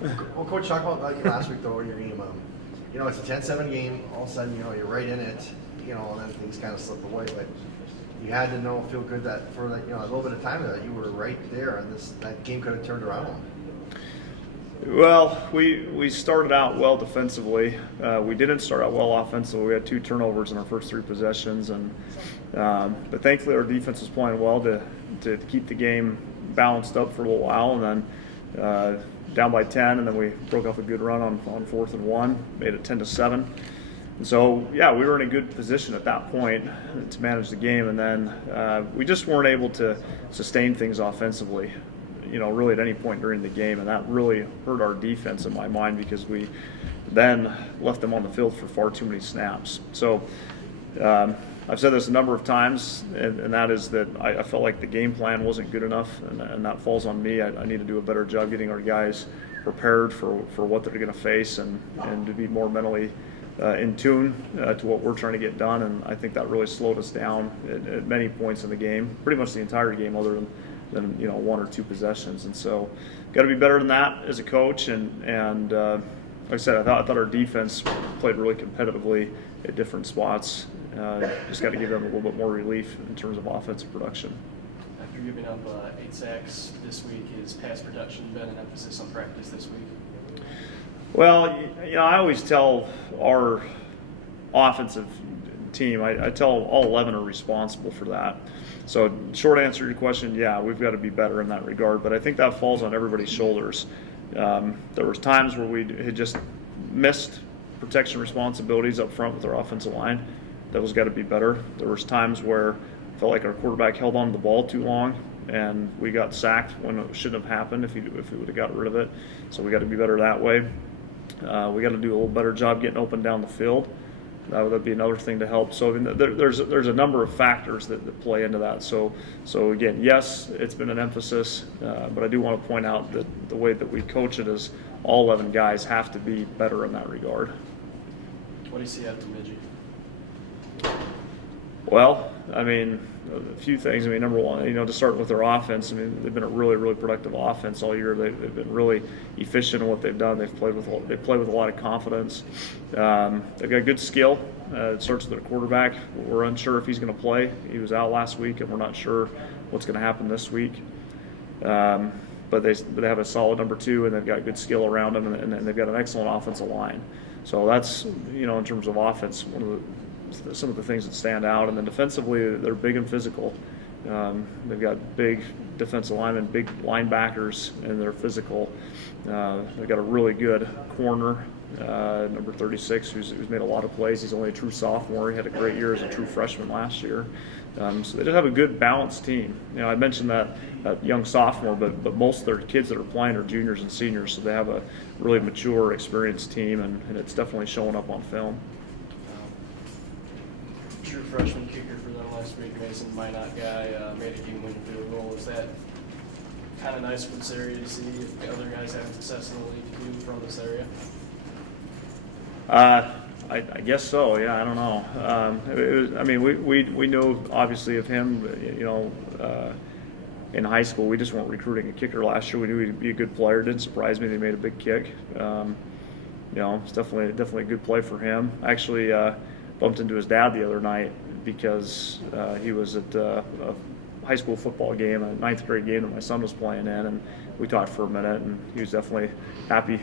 Well, Coach, talk about last week though, your game. It's a 10-7 game. All of a sudden, you're right in it. And then things kind of slip away. But you had to feel good that for a little bit of time that you were right there, and that game could have turned around. Well, we started out well defensively. We didn't start out well offensively. We had 2 turnovers in our first 3 possessions, and but thankfully our defense was playing well to keep the game balanced up for a little while, and then down by 10, and then we broke off a good run on 4th and 1, made it 10-7. And so, yeah, we were in a good position at that point to manage the game, and then we just weren't able to sustain things offensively, really at any point during the game, and that really hurt our defense in my mind because we then left them on the field for far too many snaps. So I've said this a number of times, and that is that I felt like the game plan wasn't good enough, and that falls on me. I need to do a better job getting our guys prepared for what they're going to face and to be more mentally in tune to what we're trying to get done, and I think that really slowed us down at many points in the game, pretty much the entire game other than 1 or 2 possessions. And so got to be better than that as a coach, and like I said, I thought our defense played really competitively at different spots. Just got to give them a little bit more relief in terms of offensive production. After giving up 8 sacks this week, has pass protection been an emphasis on practice this week? Well, I always tell our offensive team, I tell all 11 are responsible for that. So short answer to your question, yeah, we've got to be better in that regard, but I think that falls on everybody's shoulders. There was times where we had just missed protection responsibilities up front with our offensive line. That was got to be better. There was times where I felt like our quarterback held on to the ball too long, and we got sacked when it shouldn't have happened if we would have got rid of it. So we got to be better that way. We got to do a little better job getting open down the field. That would be another thing to help. So I mean, there's a number of factors that play into that. So again, yes, it's been an emphasis, but I do want to point out that the way that we coach it is all 11 guys have to be better in that regard. What do you see out of Bemidji? Well, I mean, a few things. I mean, number one, to start with their offense. I mean, they've been a really, really productive offense all year. They've been really efficient in what they've done. They play with a lot of confidence. They've got good skill. It starts with their quarterback. We're unsure if he's going to play. He was out last week, and we're not sure what's going to happen this week. But they have a solid number 2, and they've got good skill around them, and they've got an excellent offensive line. So that's in terms of offense, some of the things that stand out. And then defensively, they're big and physical. They've got big defensive linemen, big linebackers, and they're physical. They've got a really good corner, number 36, who's made a lot of plays. He's only a true sophomore. He had a great year as a true freshman last year. So they just have a good balanced team. I mentioned that young sophomore, but most of their kids that are playing are juniors and seniors, so they have a really mature, experienced team, and it's definitely showing up on film. True freshman kicker for them last week, Mason Minot guy, made a game-winning field goal. Is that kind of nice for this area to see if the other guys having success in the league too from this area? I guess so. Yeah, I don't know. We know obviously of him. In high school, we just weren't recruiting a kicker last year. We knew he'd be a good player. It didn't surprise me that he made a big kick. It's definitely a good play for him. Actually, bumped into his dad the other night because he was at a high school football game, a 9th grade game that my son was playing in, and we talked for a minute, and he was definitely happy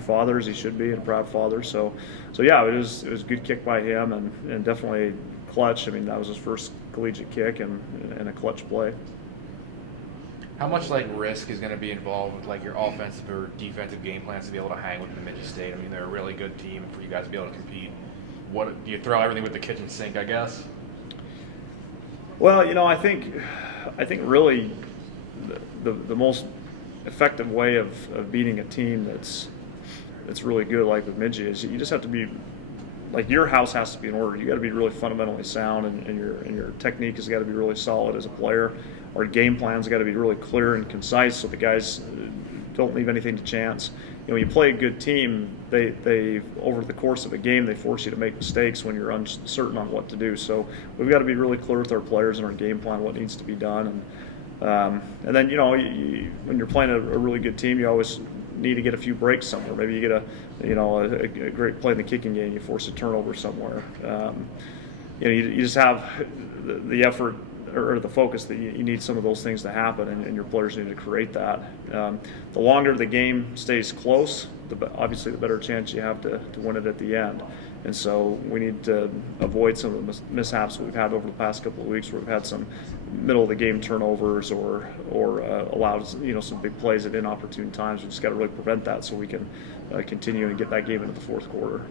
father, as he should be, and a proud father. So yeah, it was a good kick by him, and definitely clutch. I mean, that was his first collegiate kick and a clutch play. How much risk is going to be involved with your offensive or defensive game plans to be able to hang with Bemidji State? I mean, they're a really good team, and for you guys to be able to compete. What do you throw everything with the kitchen sink, I guess? Well, I think really the most effective way of beating a team that's really good like with Bemidji is you just have to be your house has to be in order. You got to be really fundamentally sound, and your technique has got to be really solid as a player. Our game plan's got to be really clear and concise, so the guys don't leave anything to chance. When you play a good team, they over the course of a game, they force you to make mistakes when you're uncertain on what to do. So we've got to be really clear with our players and our game plan, what needs to be done. And then when you're playing a really good team, you always need to get a few breaks somewhere. Maybe you get a great play in the kicking game, you force a turnover somewhere. You just have the effort or the focus that you need some of those things to happen, and your players need to create that. The longer the game stays close, obviously the better chance you have to win it at the end. And so we need to avoid some of the mishaps we've had over the past couple of weeks, where we've had some middle of the game turnovers or allowed some big plays at inopportune times. We just got to really prevent that so we can continue and get that game into the fourth quarter.